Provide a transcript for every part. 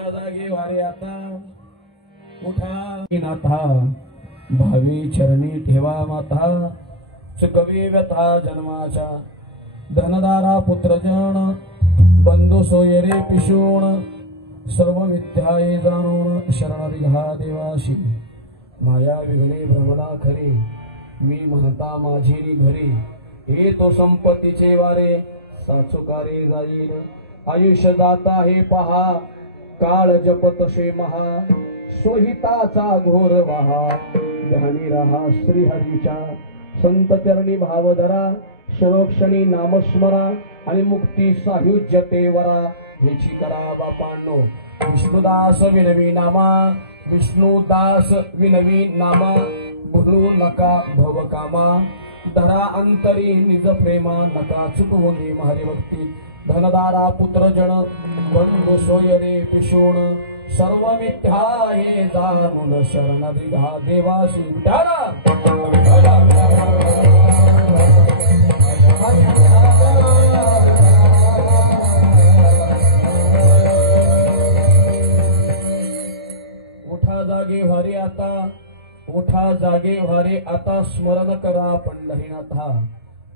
उठा जागे वारे आता उठा नाथा भावी चरणी ठेवा माता चुकवी व्यथा जन्माच्या धनदारा पुत्रजन बंधू सोयरे पिशून सर्व मिथ्याये जाणून शरण रिघा देवाशी माया विघ्ने भ्रमला खरे मी म्हणता माझी घरी हे तो संपत्तीचे वारे साचुकारे जाईल आयुष्य दाता हे पहा काळ जपतसे महा सोहिताचा घोर वहा ध्यानी रहा श्रीहरीच्या संत चरणी भाव धरा क्षणोक्षणी नामस्मरा आणि मुक्ती सायुज्यते वरा हेची करा बापांनो विष्णुदास विनवी नामा विष्णुदास विनवी नामा भुलू नका भवकामा धरा अंतरी निज प्रेमा नका चुकवून हरिभक्ती धनदारा पुत्रजन बंधू सोयरे पिशोण सर्व मिथ्या हे जाणून शरण रिघा देवासी विठाला उठा जागे व्हारे आता उठा जागे व्हारे आता स्मरण करा पंढरीनाथा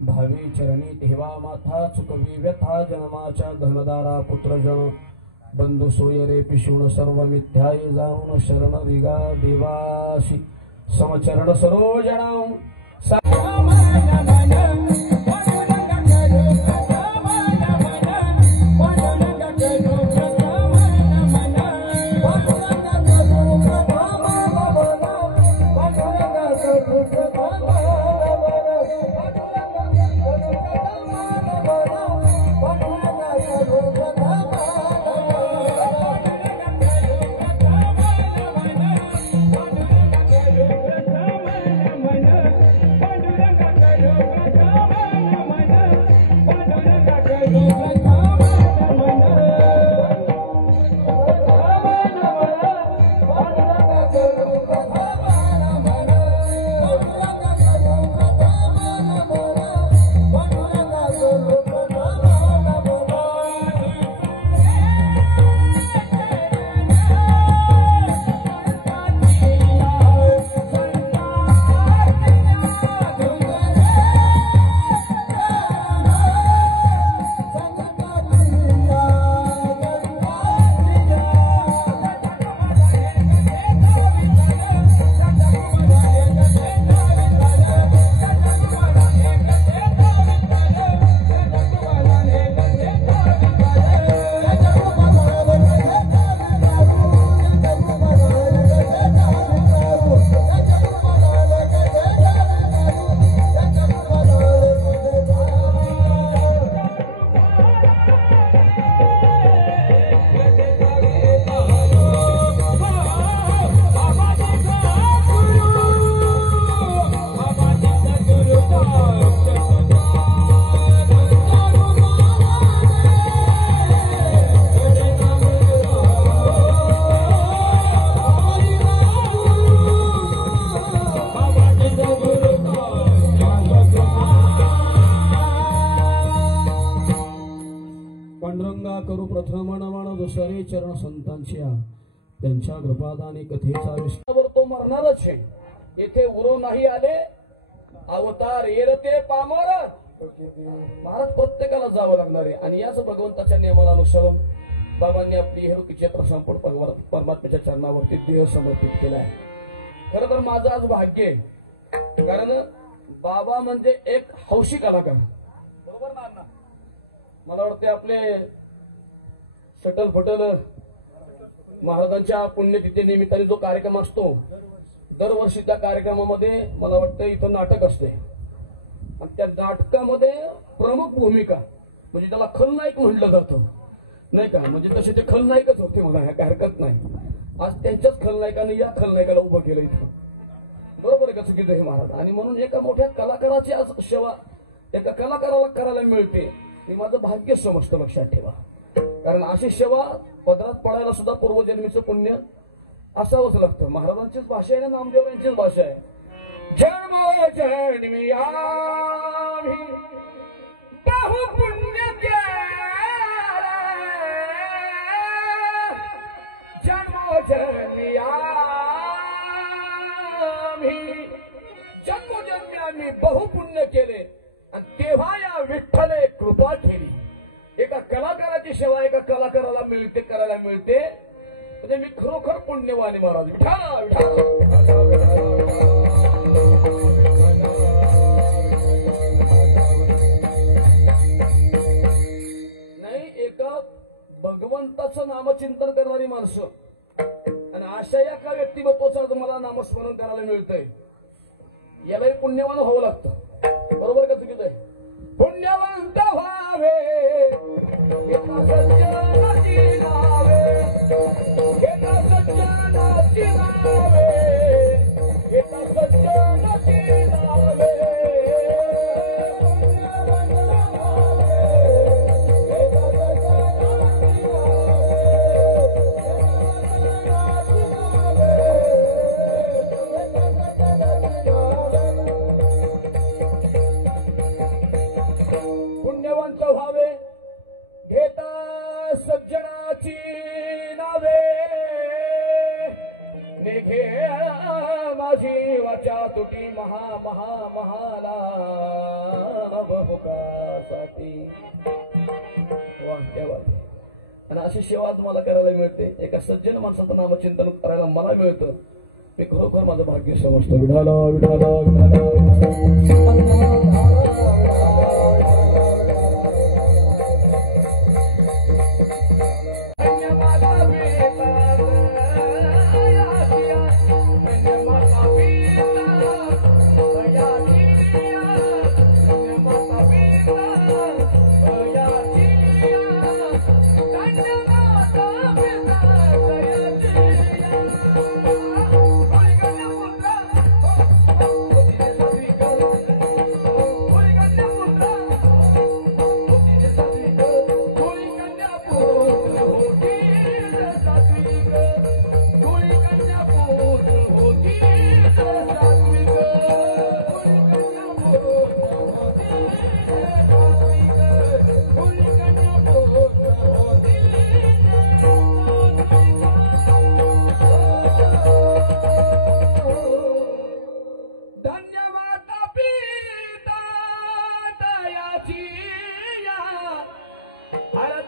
भावी चरणी ठेवा माथा चुकवी व्यथा जन्माच्या धनदारा पुत्रजन बंधू सोयरे पिशून सर्व मिथ्याये जाऊन शरण रिगा देवाशी समचरण सरोजना चरण संतांच्या त्यांच्या कृपादाने कथेचा विस्तार तो मरणारच आहे येथे उरो नाही आले अवतार येरते पामर महाराज प्रत्येकाला जावं लागणार आहे आणि याच भगवंताच्या नियमानुसार बाबांनी आपली हेरुकीची यात्रा संपूर्ण परमात्म्याच्या चरणावरती देह समर्पित केलाय खरं तर माझं आज भाग्य आहे कारण बाबा म्हणजे एक हौशी कलाकार बरोबर ना अण्णा मला वाटते आपले सटल फटल महाराजांच्या पुण्यतिथी निमित्ताने जो कार्यक्रम असतो दरवर्षी त्या कार्यक्रमामध्ये मला वाटतं इथं नाटक असते आणि त्या नाटकामध्ये प्रमुख भूमिका म्हणजे त्याला खलनायक म्हटलं जातं नाही का म्हणजे तसे ते खलनायकच होते मला काय हरकत नाही आज त्यांच्याच खलनायकाने या खलनायकाला उभं केलं इथं बरोबर आहे का चुकीचं हे महाराज आणि म्हणून एका मोठ्या कलाकाराची आज सेवा एका कलाकाराला करायला मिळते हे माझं भाग्य समजतं लक्षात ठेवा कारण अशी सेवा पदरात पडायला सुद्धा पूर्वजन्मीचं पुण्य असावंच लागतं महाराजांचीच भाषा आहे ना नामदेव यांचीच भाषा आहे जन्म जन्मी आम्ही बहुपुण्य प्रकारची सेवा एका कलाकाराला मिळते, करायला मिळते, म्हणजे मी खरोखर पुण्यवान आहे महाराज. विठाला नाही, एका भगवंताचं नामचिंतन करणारी माणसं आणि अशा एका व्यक्तिमत्वाचं मला नामस्मरण करायला मिळतंय, यालाही पुण्यवान व्हावं लागतं. बरोबर का चुकीचं आहे? पुण्यवंत व्हावे एका सज्जनाची नावे, एका सज्जनाची नावे, एका सज्जनाची नावे. पुण्यवंत व्हावे घेता सज्जनाची नावे, निघे माझी वाचा तुटी महा महा महाला बहुकासाठी. वा क्या बात. आणि अशी सेवा तुम्हाला करायला मिळते, एका सज्जन माणसाचं नामचिंतन करायला मला मिळतं, मी खरोखर माझं भाग्य समजतो. विठाला विठाला विठाला.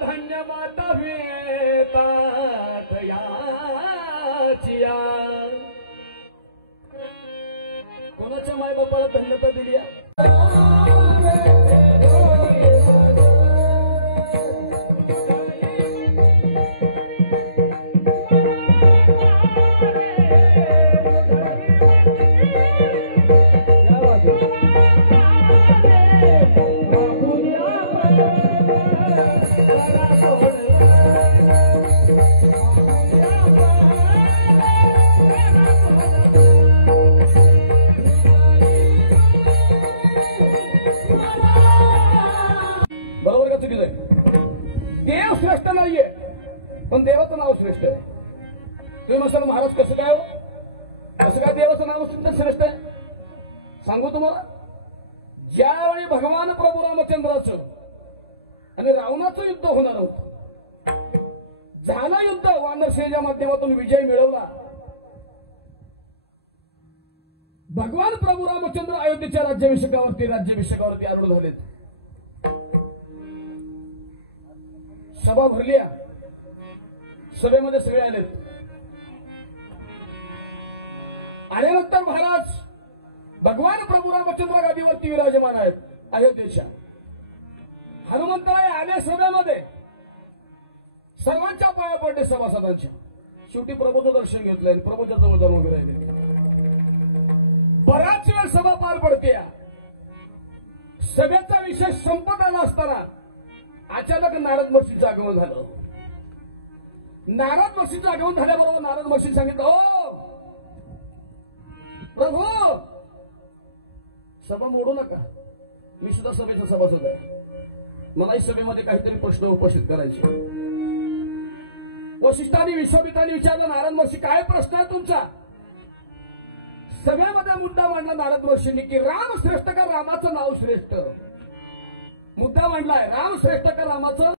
धन्य माता भेतात याचिया. कोणाच्या मायबापाला धन्यता दिली? बरोबर का चुकीचं आहे? देव श्रेष्ठ नाहीये, पण देवाचं नाव श्रेष्ठ आहे. तुम्ही म्हणाल महाराज कसं काय हो, कसं काय देवाचं नाव श्रेष्ठ आहे? सांगू तुम्हाला. ज्यावेळी भगवान प्रभू रामचंद्राचं आणि रावणाचं युद्ध होणार होतं, झालं युद्ध, वानरसेनेच्या माध्यमातून विजय मिळवला. भगवान प्रभू रामचंद्र अयोध्येच्या राज्याभिषेकावरती आरूढ झालेत. सभा भरल्या, सभेमध्ये सगळे आलेत. आल्यानंतर महाराज भगवान प्रभू रामचंद्र गादीवरती विराजमान आहेत अयोध्येच्या. हनुमंतराय आले सभेमध्ये, सर्वांच्या पाया पडले सभासदांच्या. शेवटी प्रभूचं दर्शन घेतलंय, प्रभूच्या जवळ जाऊन उभे राहिले. बराच वेळ सभा पार पडते. सभेचा विषय संपत आला असताना अचानक नारद महर्षींचं आगमन झालं. नारद महर्षींचं आगमन झाल्याबरोबर नारद महर्षी सांगितलं, ओ प्रभू, सभा मोडू नका, मी सुद्धा सभेचा सभासद आहे, मलाही सभेमध्ये काहीतरी प्रश्न उपस्थित करायचे. वशिष्ठांनी विश्वामित्रांनी विचारलं, नारद महर्षी काय प्रश्न आहे तुमचा? सगळ्यामध्ये मुद्दा मांडला नारद महर्षींनी की राम श्रेष्ठ का रामाचं नाव श्रेष्ठ. मुद्दा मांडलाय, राम श्रेष्ठ का रामाचं